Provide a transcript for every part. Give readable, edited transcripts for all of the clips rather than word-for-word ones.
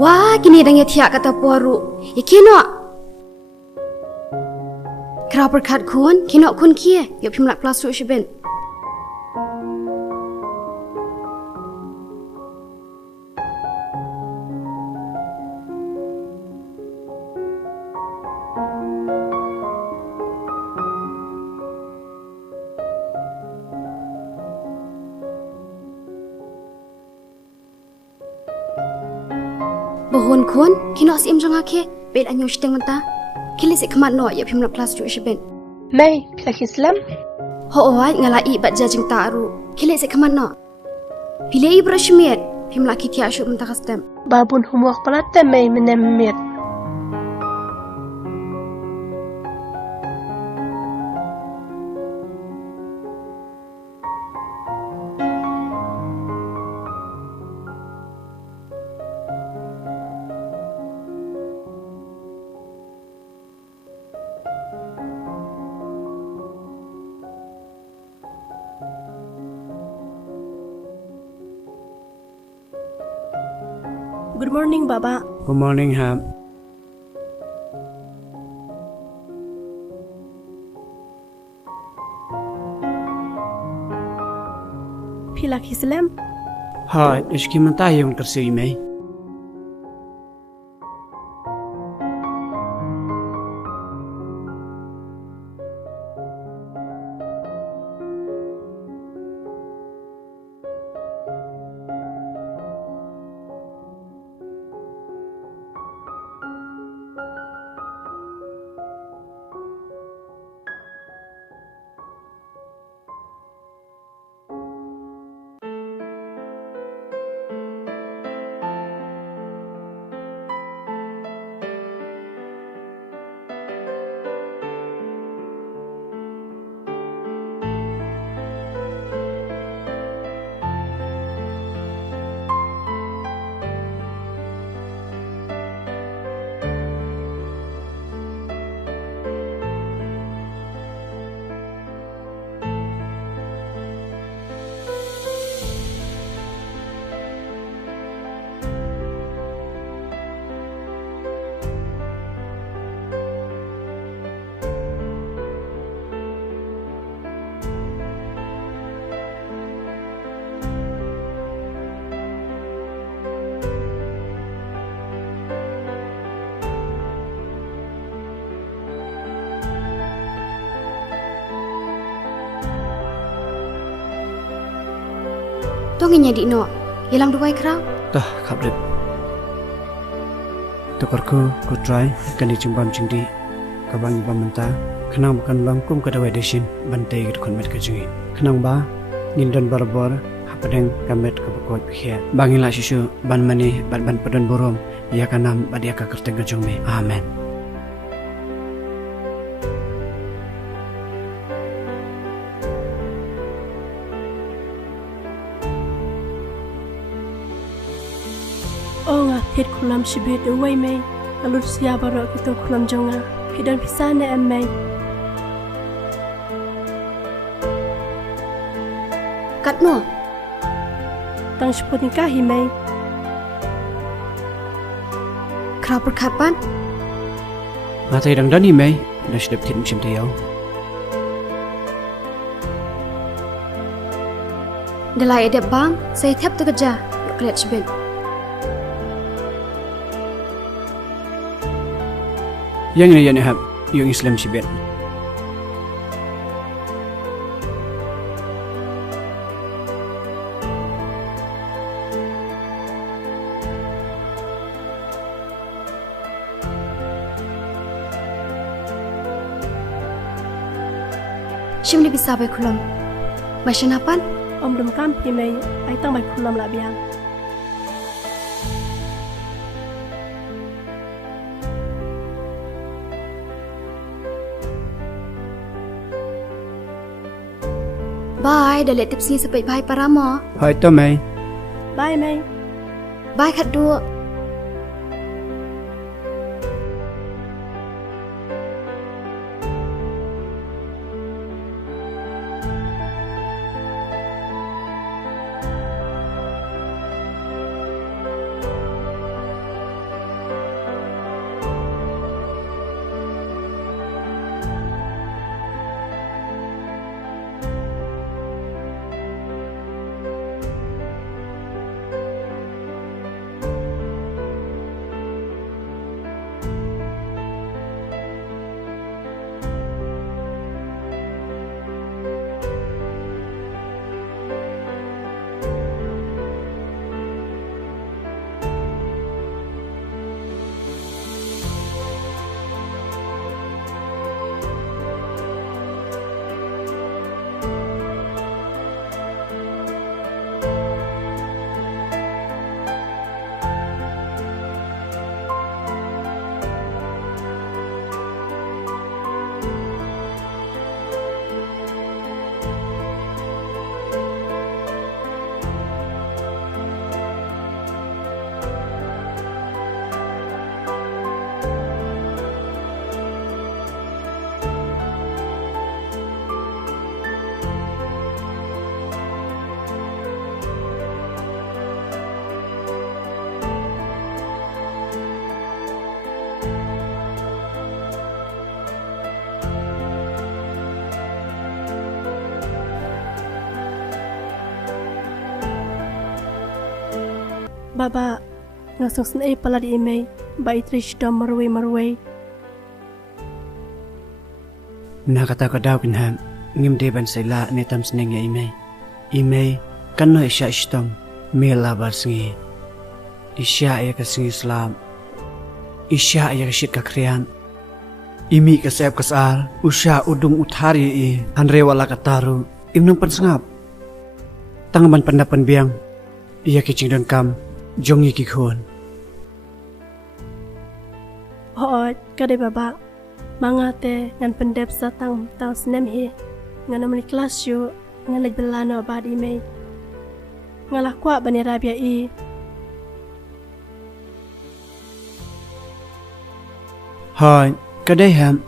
Wah, kini dang ya tiak kata poru. Ya kino. Kerap berkat kun, kino kun kia. Ya pimlak plastik siben. Bahun kun, kino asim jong ake. Bel anyo shteng menta. Kili si kemat no ya pimlak plastik siben. May, pilak Islam? Ho'oy ngalai bat jajing taru. Kili si kemat no. Pilih ibra shmiet. Pimlak kitia asyuk menta kastem. Babun humuak pelata may menemit. Good morning, Baba. Good morning, Ham. Pilak Islam? Hai, iski mentah yung kersi may. Tongin di no. Yalang duwai kerau. Tah, kabrit. Tokarku, ku try, kani cimbam cingdi. Kabang ibam mentah. Kenang bukan langkum kadawai desin. Bantai gitu konmet kejungi. Kenang ba, nindon barbor. Hapadeng kamet kabukot bikhia. Bangila sisu, ban mani, ban padan borom. Ya kanam, badiaka kerteng kejungi. Amen. Oh nga, pit kulam shibit away may. Alur siya barok kita kulam jonga. Pidan pisane em may. Kat no. Tang shiput nikahi may. Kerap berkat pan. Matay dang dani may. Nasidap tit musim tiyaw. Dalai edep bang, saya tiap tu kerja. Kelet siben. Yang ini yang hab, yung Islam sibet. Shimli bisa bay kulam. Masyan hapan? Om dum kampi may. Ay tang may kulam labiang. Bye, dah let tips ni sampai bye para mo. Hai to may. Bye may. Bye kat dua. Baba ngasong sen pala di email ba itrish dom marwe. Nakata ka daw kinham ngim deban sila ni tam sneng ya imay kan no isya istom mela bar singi isya ya ka singi Islam isya ya ka shit ka krian imi ka sep kasal usya udung uthari hanre wala kataru imnung pansngap tangman pandapan biang iya kicing don kam jongi ki khon Hoot kade baba mangate ngan pendep satang tang senem he ngan amani kelas yo ngan lej belano abad ime ngalah kwa bani rabia Hai kadai ham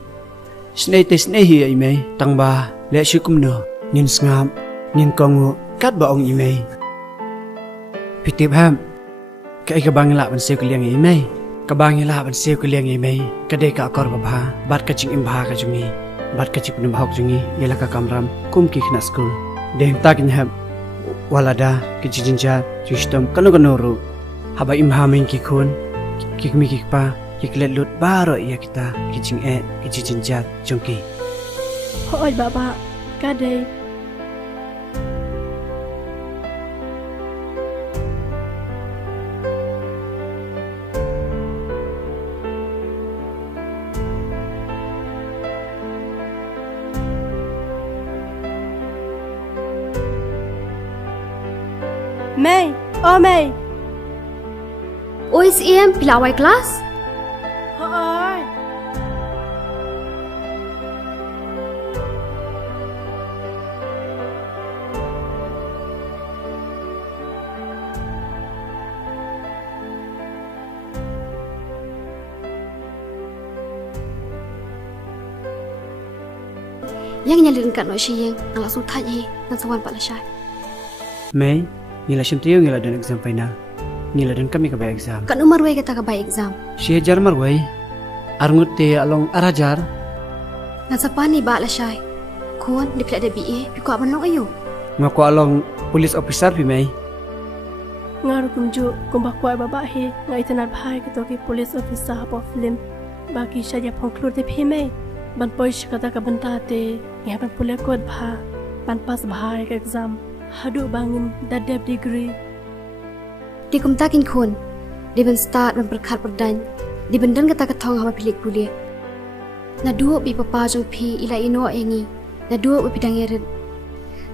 snei hi imay tangba le shukum no nin ngam nin kongu kat ba ong imay pitip ham kai ka bangla ban se kliang imay kabangila ban se kliang imay kadai ka akor ba bat ka ching imba ka jungi bat ka chip num hok jungi yela ka kamram kum ki khna school deng takin ham walada ki jinja justom kanu ru haba imha min ki khun kikmi kikpa kiklet lut baro iya kita kicing ki jinja jongki Hoot baba kade May, oh May. Ois em pilawai kelas? Hoy. Yang nyalin kat no shiyeng nang langsung thaji nang sawan pak lasai. May ngila shimtiyo ngila dan exam final ngila dan kami ka ba exam Kat umar wei kata ka bai exam. Shia jar marwai arngut te along arajar Nang sapani ba lasai. Kon di pla de BA pi ko abanong ayo. ngako along police officer pi may Ngaru kumju kumba kwa baba he ngai tanar bhai ke toki police officer hapo flim baki saja conclude de phime ban poish kata ka banta te ya ban pule kod bha ban pas bhai ke exam hadu bangin dadab degree Di kum takin kon. Di ben start ban perkhat perdan. Di bendan kata katong haba pilik kuliah. Na duo bi papa jong pi ila ino engi. Na duo bi pidang yerin.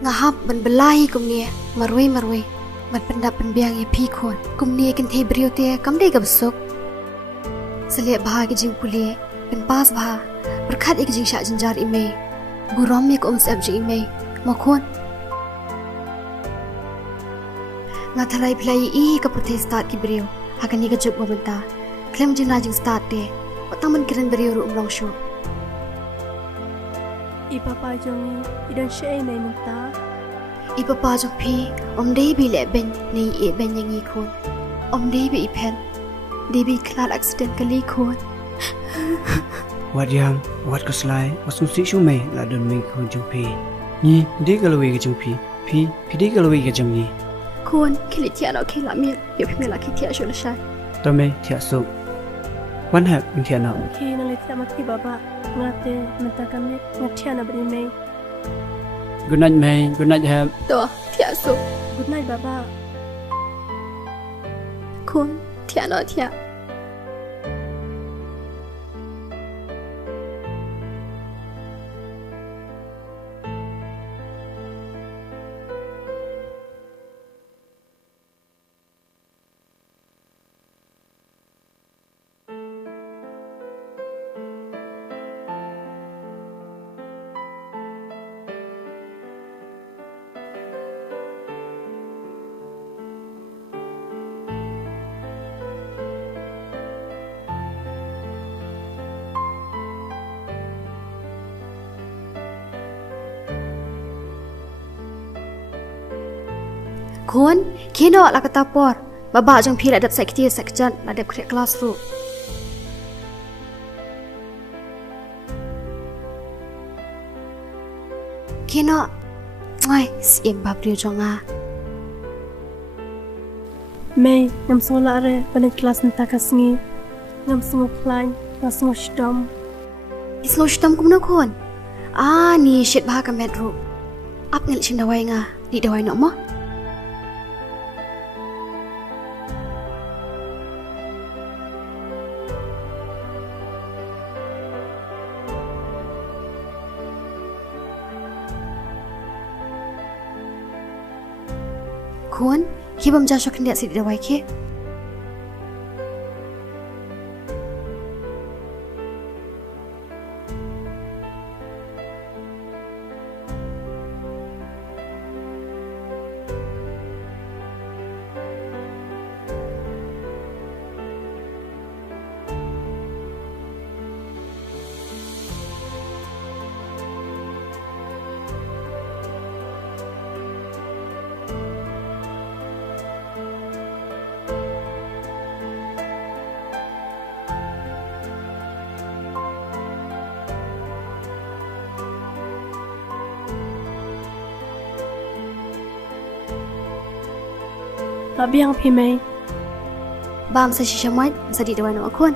Ngahap ban belahi kum ni marwe ban pendap penbiang ye pi kon. Kum ni ken the brio te kam de ga besok. Selia bah ke jing kuliah ben pas bah perkhat ek jing syak jenjar ime. Burom me ko sab jing ime. Makon Ngathalai play ka protest start ki brio hakan ni ka jog babenta klem jing rajing start de wataman kiran brio ru umrong show papa jongi idan shei nei munta papa jong pi om de bi le ben nei e ben yang i khon om de bi pen de bi klar accident kali khon wat yam wat ka slai wasung si shu may la don ming khon jung pi ni de ka lawi ka jung pi de ka lawi ka jung ni khon khili tia no khila mi yo pi mela ki tia shol sha to me thia su wan hap in thia na ki na le tama ki baba ngate menta kame ngatiana bri me good night may good night ham to tia su good night baba khon tia no tia Khon, kino la kata por. Baba jong pi la dap sekti sekjan la dap krek kelas ru. Kino, ai sim babrio jonga. Mei, ngam sola re, paling kelas nta kasngi. Ngam sungguh plan, ngam sungguh stom. Islo shtam kumna kon. Ni shit bah ka medru. Ap ngel chin dawai nga, di dawai no mo. Kon, hibam jasho kendia si di dawai ke. Biang pi Mei. Bam sa shishamait, sa di dawai no akon.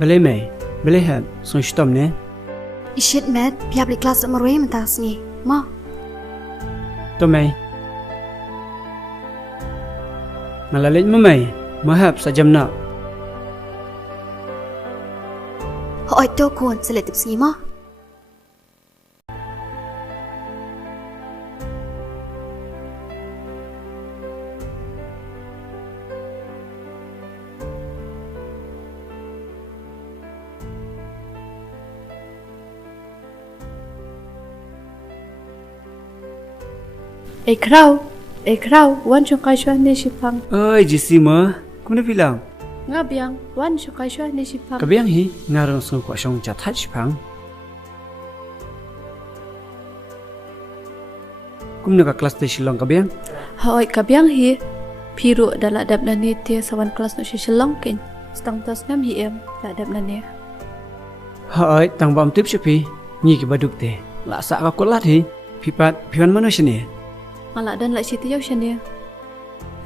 Boleh Mei, boleh hat, sung shtom ne. Ishit med, piap di kelas marway mentas ni. Ma, To Mei. Malalit mo Mei, mahap sa jam na. hoy to kon sa letip singi ma. Krau, wan chukai shwa ne shipang. Oi, jisi ma, kumna bilang. Nga biang, wan chukai shwa ne shipang. Kabiang hi, ngarang sung kwa shong cha thach pang. Kumna ka kelas te shilong kabiang. Hoy kabiang hi, piru dala dap na ni tia sawan kelas no shilong kin. Stang tos ngam hi la dap na ni. Hai, tang bam tip shapi, ni ki baduk te. La sa ka kolat hi, pipat piwan mana shini. Ala dan la siti yaw shania.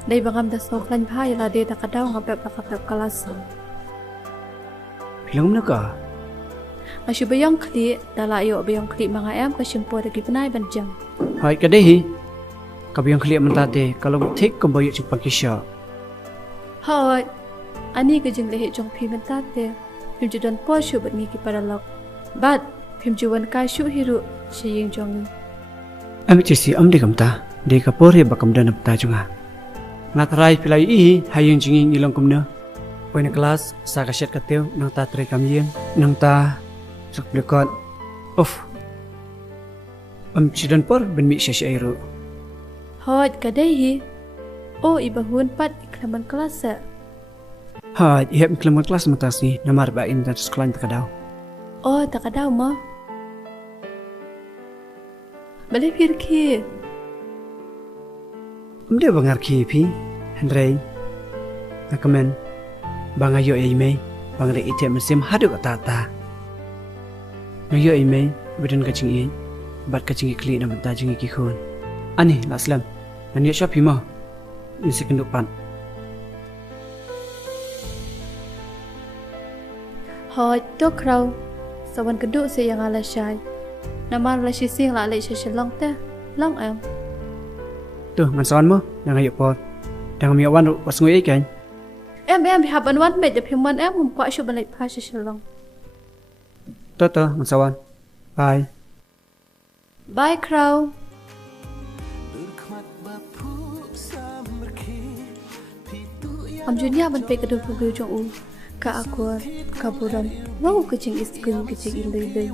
Dai bangam da so klan phai la de ta kadaw ngapep pakapep kelas. Bilang mana ka? Asyu bayang kli dala yo bayang kli mga ka simpo da gipanay banjang. Hai ka dehi. Kabiang kli mentate kalau thik ko boyo chik pakisha. Hoy, ani ka jing lehe jong pi mentate. Phim judan po syu bat ni ki paralok. Bat phim juwan ka syu hiru shiying jong. Ami chisi amdi kamta. De ka por he bakam dan apta chunga. Ngatrai pilai I hayung jinging ilong kumna. Poin kelas sa ka shet ka teu nang ta tre kamien nang ta sak blekot. Of. Chidan por ben mi shashi airu. Hoy kadai hi. O ibahun pat iklaman kelas sa. Ha, ihep iklaman kelas matas ni namar ba in dat sklan takadaw. Oh, takadaw mo. Balik pirki. Dia bangar kipi, Hendrei, nakamen, bangayo ime, bangre ite mesim hadu kata. Ngayo ime, beden kacing bat kacing kli na benta jing kihun. Ani laslam, ani shop hima, ni sekendupan. Hoy, to krau, sawan keduk se yang ala syai. Namar la sising la alai syashalong te, long am. Tuh, ngan sawan mo, nang ayo pot. Dang mi awan was ngoi kan. Em bihab an wan met de phimwan em hum kwa shu balai pha syashalong. To, ngan sawan. Bye. Bye krau. Amjunya ban pe kedul pugil jong u. Ka akwar, kaburan, wau kecing iskun kecing ilai.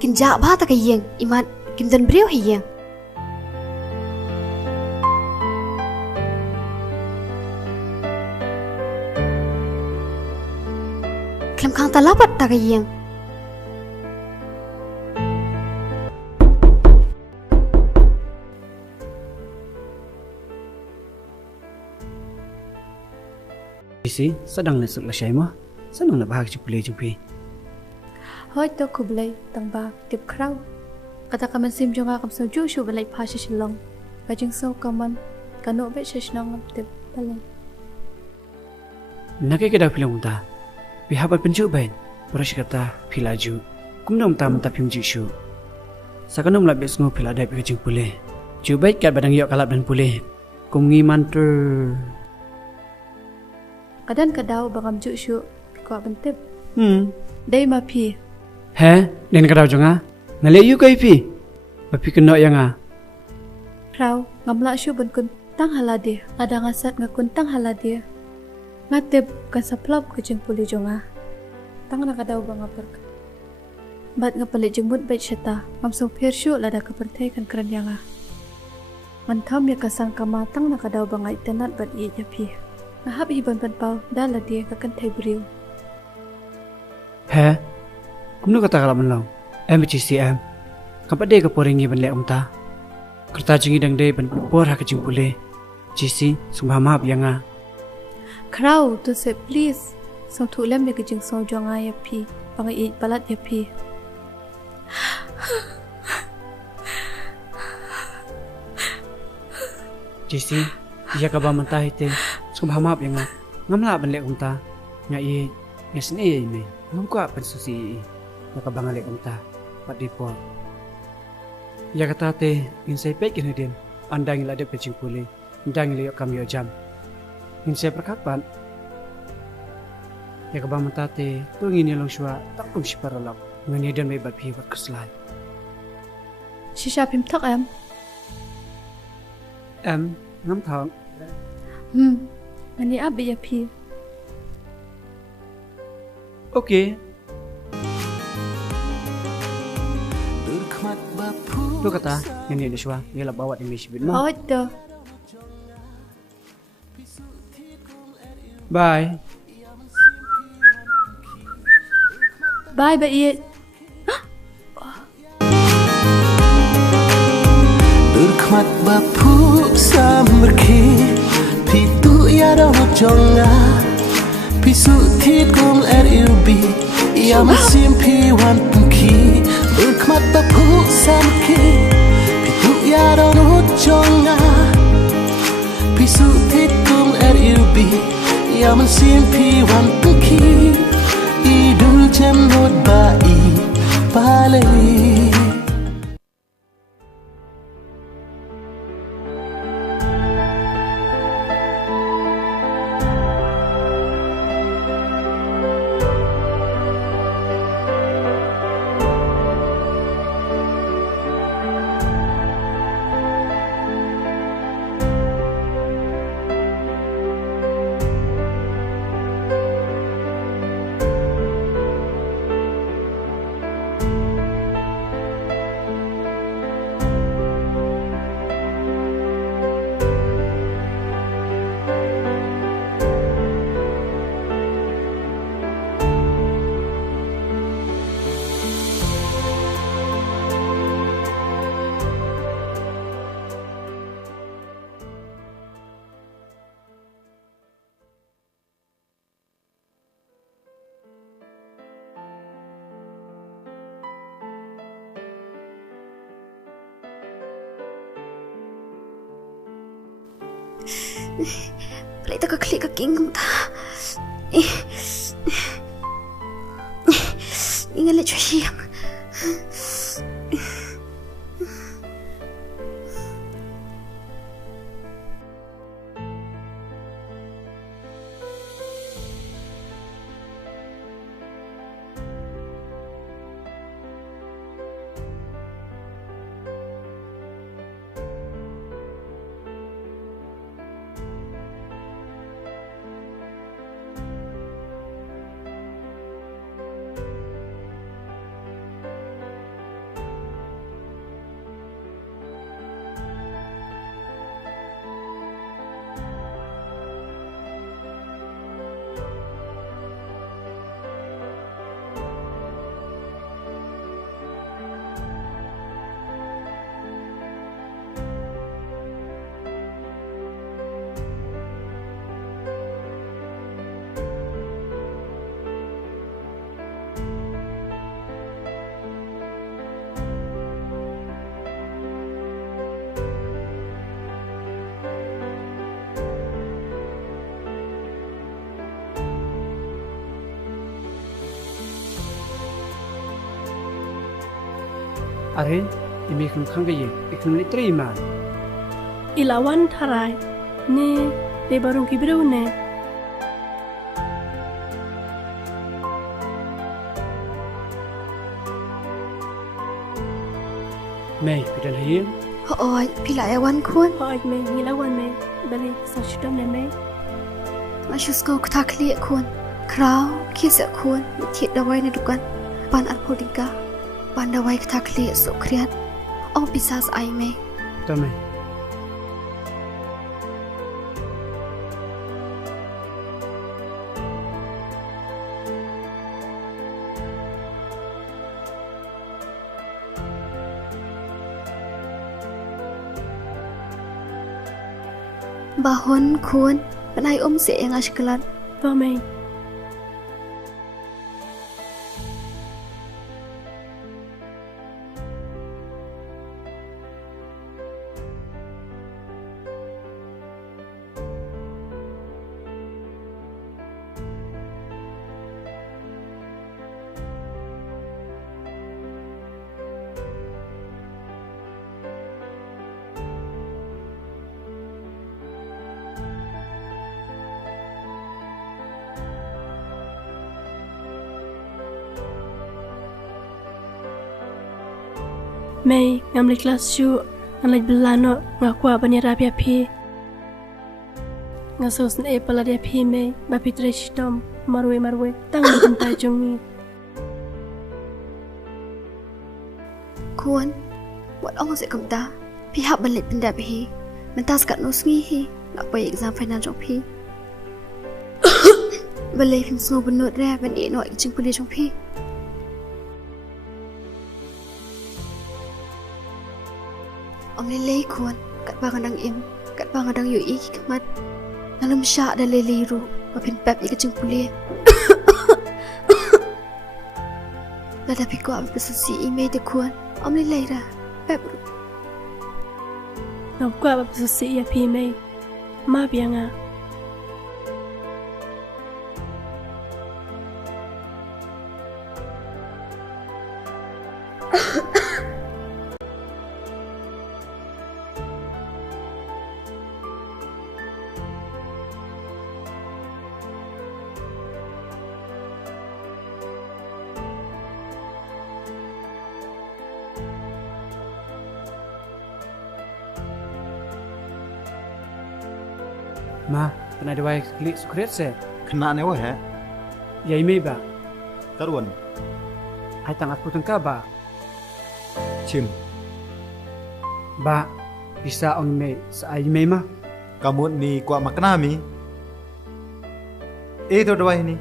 Kin ja ba ta ka yeng iman kin dan breu hi yeng. Klem khang ta lapat ta ka yeng. Isi sedang nasuk la syai mo. Senang nak bahag cipulai jumpi. Hoi to kublai tang ba tip krau. Kata kaman sim jonga kam so ju shu balai pha shilong. Ka jing so kaman kanu be shishnang tip balai. Nakai kada film ta. Bihabat penju bain. Perash kata filaju. Kumdom tam ta film jishu. Sakanom la bes ngo filada bi jing pule. Ju baik kat badang yok kalap dan pule. Kum ngi mantur. Kadan kadau bangam ju shu ko bentip. Dai ma phi. He, nen kadau jonga. Ngale yu kai pi. Bapi kena yang a. Krau ngamla shu ben kun tang halade. Ada ngasat ngakun tang halade. Ngatip kan saplap ke jeng puli jonga. Tang na kadau bangapar. Bat ngapalik jeng mut bait syata. Ngam so pher shu lada kapertai kan keren yang a. Mantam ya kasang kama tang na kadau bangai tenat bat iya japi. Ngahap iban pan pau dah lah dia kakan thai beriu. He, kumno kata kalap menlang. MCCM. Kapat dia ke poringi ban lek umta. Kerta jengi dang dei ban por ha ke jing pule. GC sumpah maaf yang a. Krau tu say please. Song tu lem ya ke jing song jonga ya pi. Bangai i balat ya pi. GC, iya ka ba mentah ite. Sumpah maaf yang a. Ngamla ban lek umta. Ngai ngas ni ni. Ngam ko apan susi. Nakabang lek umta. Pat dipor. Ya kata te insai pek kena din. Andang ila de pecing pule. Andang ila yok kami yo jam. Insai perkapan. Ya kabang mentate tu ngini long shwa tak kum shiparalak. Ngani dan mai bat phi wat keslai. Shisha pim tak em. Ngam thang. Mani abi ya pi. Okay. Tu kata ngani ni shwa ngela bawa di mishbit mo. Hoi to. Bye. Bye ba iya. Berkhmat bapu samberki pitu ya do jonga pisu thit kum RUB ya masim pi wan punki berkhmat bapu samberki pitu ya do jonga pisu thit kum RUB ya masim pi wan punki idul jem not bai palai. Play ta ka klik ka king ta. Ingat le chhiang. Are, ini kelum kang gaya, kelum ni terima. Ilawan tharai, ne de barung kibreu ne. Mei, pidan hian. Oi, pila awan khun. Hoi me ilawan me, bali sa chudam ne me. Mashusko ktakli khun. Krau, kisa khun, thiet dawai na dukan. Pan alpodika. Pan dawai ktakli so kriat. Ong pisas ai me. Tome. Bahon khun, panai se yang ashkelan. Va me. Mei ngam li kelas shu ngalaj belano ngakwa banira pia pi ngasos ne pala dia pi mei ba pitre shitom marwe tang bentai jongi Khun, wat ong se kumta. Pihak balik pendap hi. Mentas kat nusngi hi. Nak pay exam final jong pi. Balik phim sngo benut ra ban e no jing puli jong pi. Om lele khun, kat bangadang im, kat bangadang yu i kmat. Ngalum sha da lele ru, ba pin pap i jing puli. Lada pi ko am pesasi email de khun. Om lele ra, pap ru. ngakwa ba susi ya pi mei ma bianga Ma, pernah dawai klik sukret se. Kena ne wah Ya ime ba. Tarwan Hai tang aku tengka ba. Cim Ba, bisa ong ime sa ime ma. kamu ni kuat makna mi to dawai ni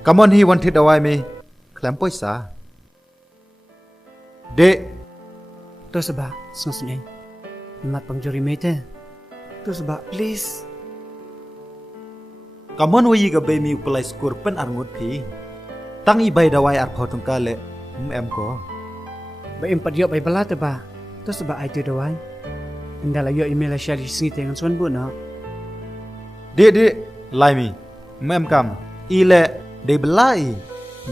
kamu ni wanted dawai mi klam poisa de Tu sebab sengaja. Mat pengjuri mete. Tu sebab please. kamu wi ga be mi play skur pen arngut pi tang i bai dawai ar photung kale em ko Ba empat yo bai bala te ba. Tu sebab ai tu dawai. Indala yo email la share singi tengan suan bu na. de lai mi em kam i le de belai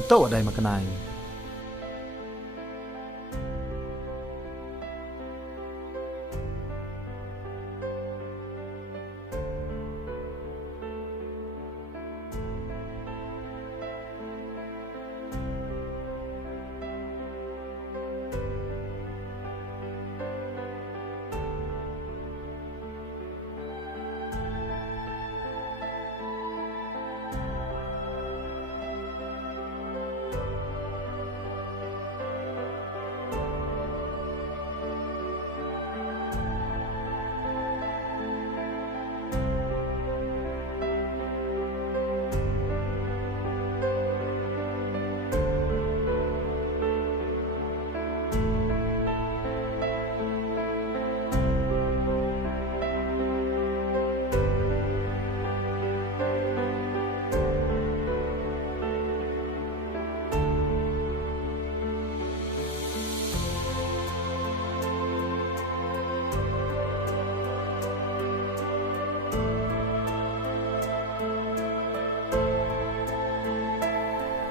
to dai makanai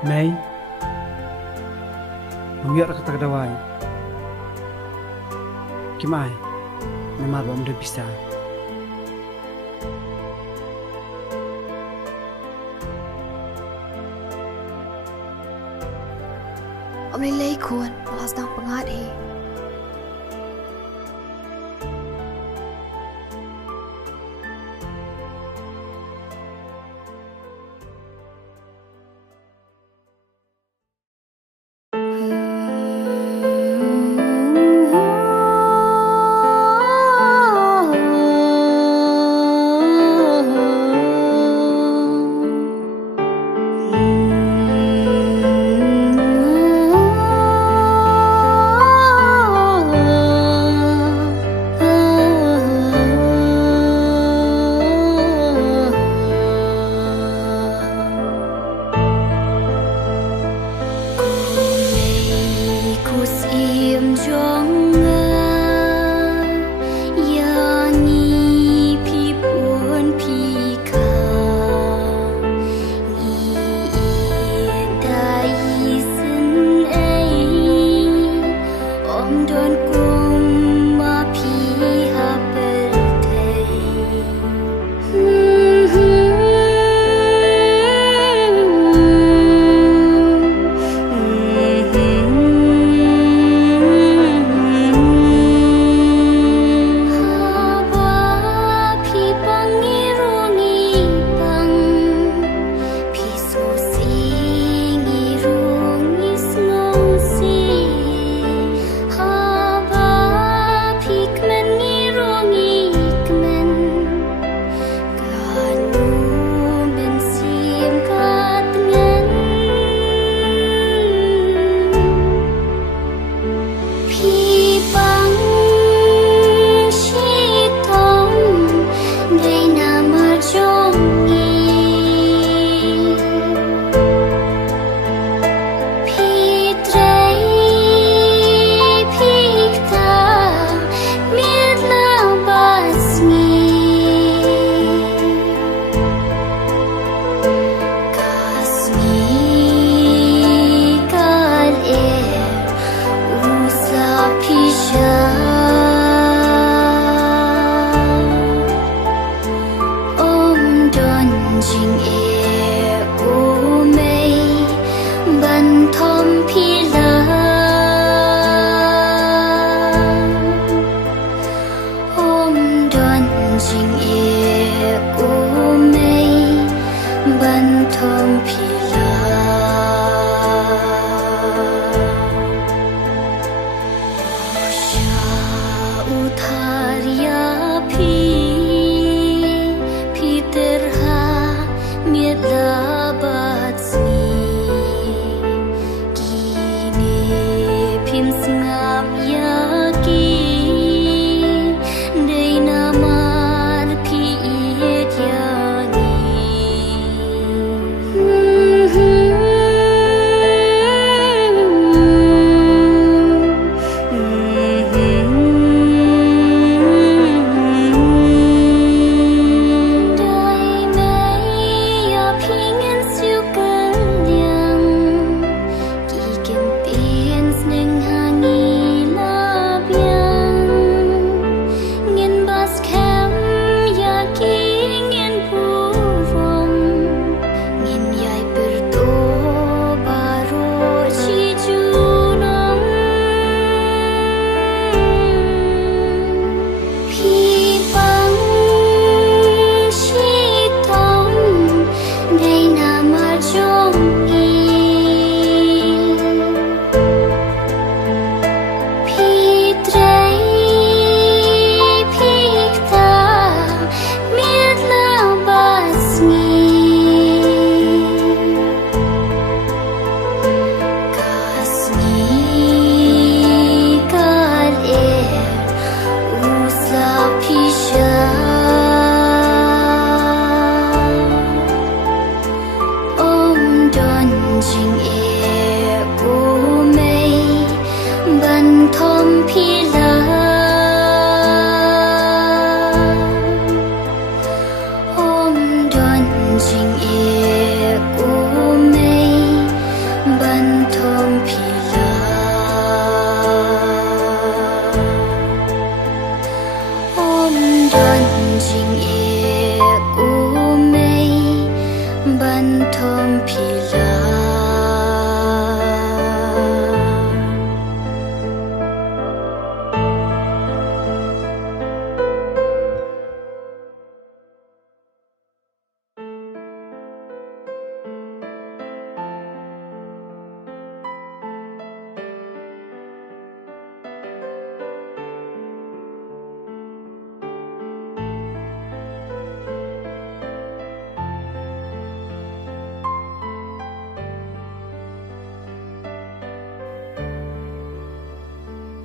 Mei, Mengiak kata kedawai. Kimai, nama bom udah bisa. Om lelai kuan malas dang pengat he.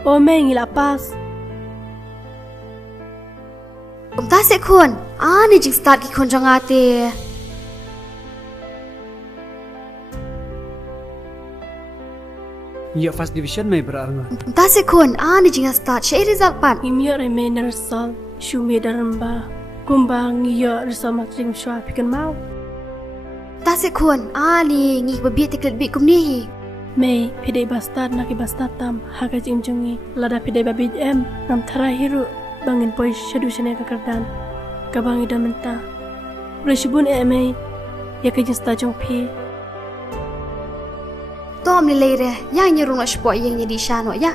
Oh mei ngila pas. Ta se khun. Ni jing start ki khun jong ate. Ya first division mai beraranga. Ta se khun. Ni jing start she result pan. Imyo remain result. Shume daramba. Kumba ngiyo result matring shwa pikan mau. Ta se khun. Ni ngi ba bi tiklet bi kum ni hi. Mei pidai bastard naki bastard tam haga jingjungi lada pidai babij em ngam thara hiru bangin poi shadu shane kakardan kabangi damenta reshibun mei yakajin sta jong phi Tom ni leire. Yang ni rung sport yang ni di shano ya.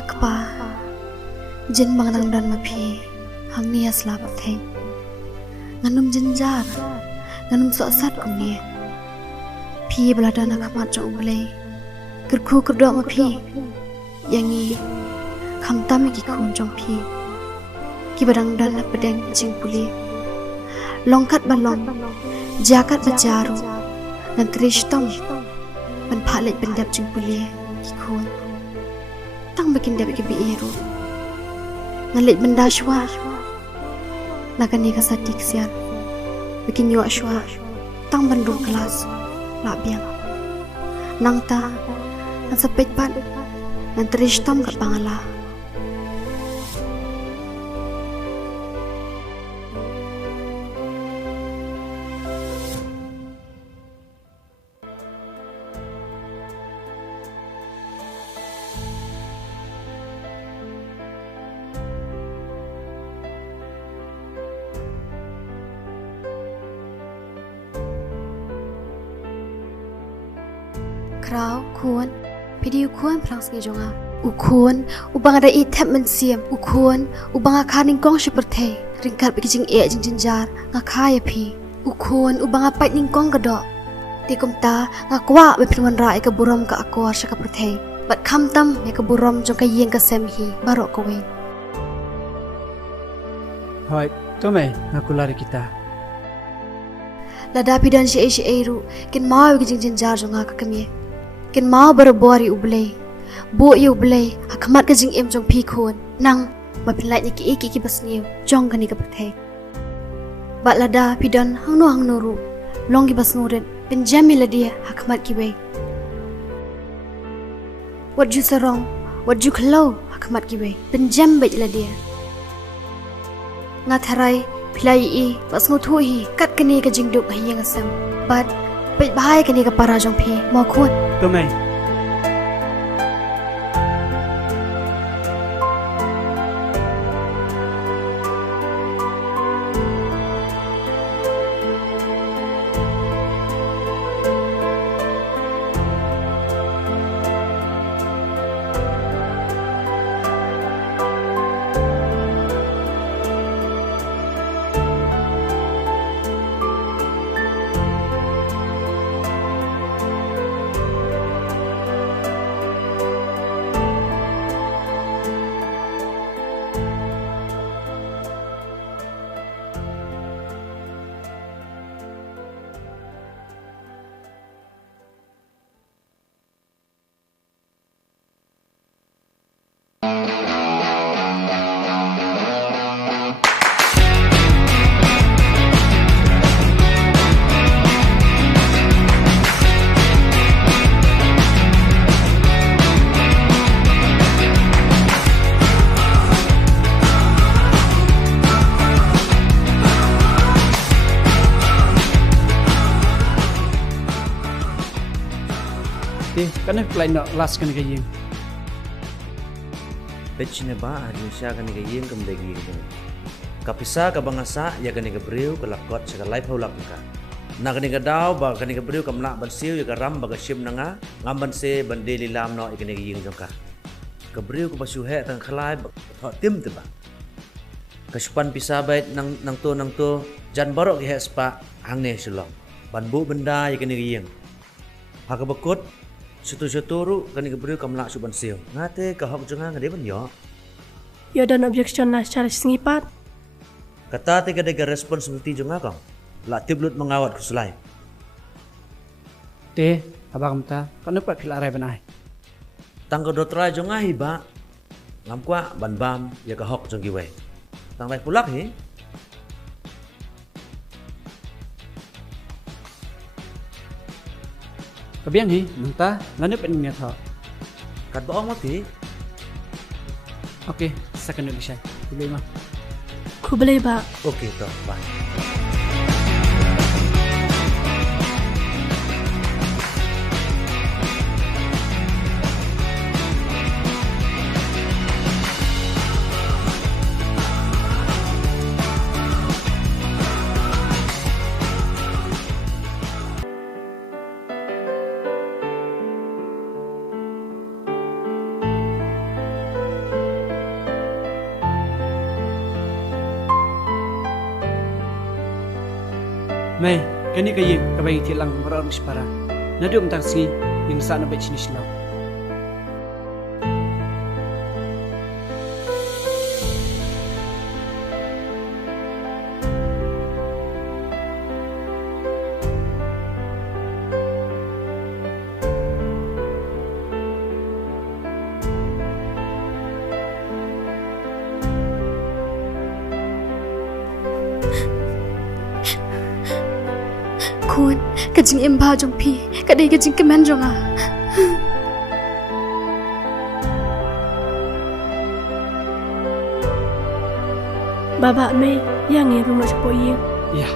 Akpa jin mangnang dan mapi hang ni asla pathai nganum jinjar nganum so sat kum ni phi belada nak mat jong bele kerku kerdo mapi yang ni kham tam ki khun jong phi ki badang dan la pedeng jing puli longkat balong jakat bajaru nan trishtom ban phalet pendap jing puli ki khun tang bikin dia bikin biru ngalit benda shwa nakan ni kasati kesian bikin nyok shwa tang bandung kelas la biang nang ta nan sepet pan nan trishtom kat pangala Krau kuan pidi kuan prang singi jonga ukun ubang ada itap mensiam ukun ubang akaning kong seperti ringkat bikijing jing jinjar ngakaya pi ukun ubang apat ningkong kedok tikum ta ngakwa bepirwan ra ke burom ka akor saka perthei bat kham tam me ke burom jong ka yeng ka sem hi barok ko we Hoi, tome ngakulari kita. Lada pidan si eru kin mau bikijing jinjar jonga ka kemie kin mau berbori ublei bu yu ublei akamat ka jing em jong pi khon nang ma pilai ni ki basniu jong kani ka perthei bat lada pidan hang no ru longi basnuren pin jamila dia akamat ki we what you sarong what you khlo akamat ki we pin jam bai la dia ngatharai pilai basngu thu hi kat kani ka jing duk hi yang asam bat bai bai kani ka para jong pi mo khon Tome. Kan apply no last kan kayeng. Pechine ba Indonesia kan kayeng kemdegi gitu. Kapisa ka bangasa ya kan gabriu ka lakot sa life hulak ka. Na kan daw ba kan gabriu ka mna bansiu ya ka ram ba ka shim nga ngamban se ban daily lam no ikan kayeng jong ka. Gabriu ko basuhe tang khlai ba tim te ba. Kasupan pisabait nang to jan borok ke spa hangne sulong. Ban bu benda ya kini rieng. Haka bekut sutu-suturu kani kebriu kamlak suban siu. Ngate ka hok jonga ngade ban yo. Ya dan objection na secara sengipat. Kata te kade responsibility jonga kong. La tiblut mengawat kusulai. Te, abang ta, kan dapat pila rai banai. Tangko dotra jonga hiba. Ngam kwa ban bam ya ka hok jong giwe. Tang lai pulak hi. Kabiang hi, manta, nganu pen niat ho. Kat boong mati. Okey, second edition. Boleh mah. Ku boleh ba. Okey toh, bye. Mai, kani kayi kabai tilang meron separa. Nadu mentak singi yang sana baik sini silau. Khun, kajing em ba jong pi, kadai kajing kemen jong ah. Baba me yang rumah sepo yin. Ya,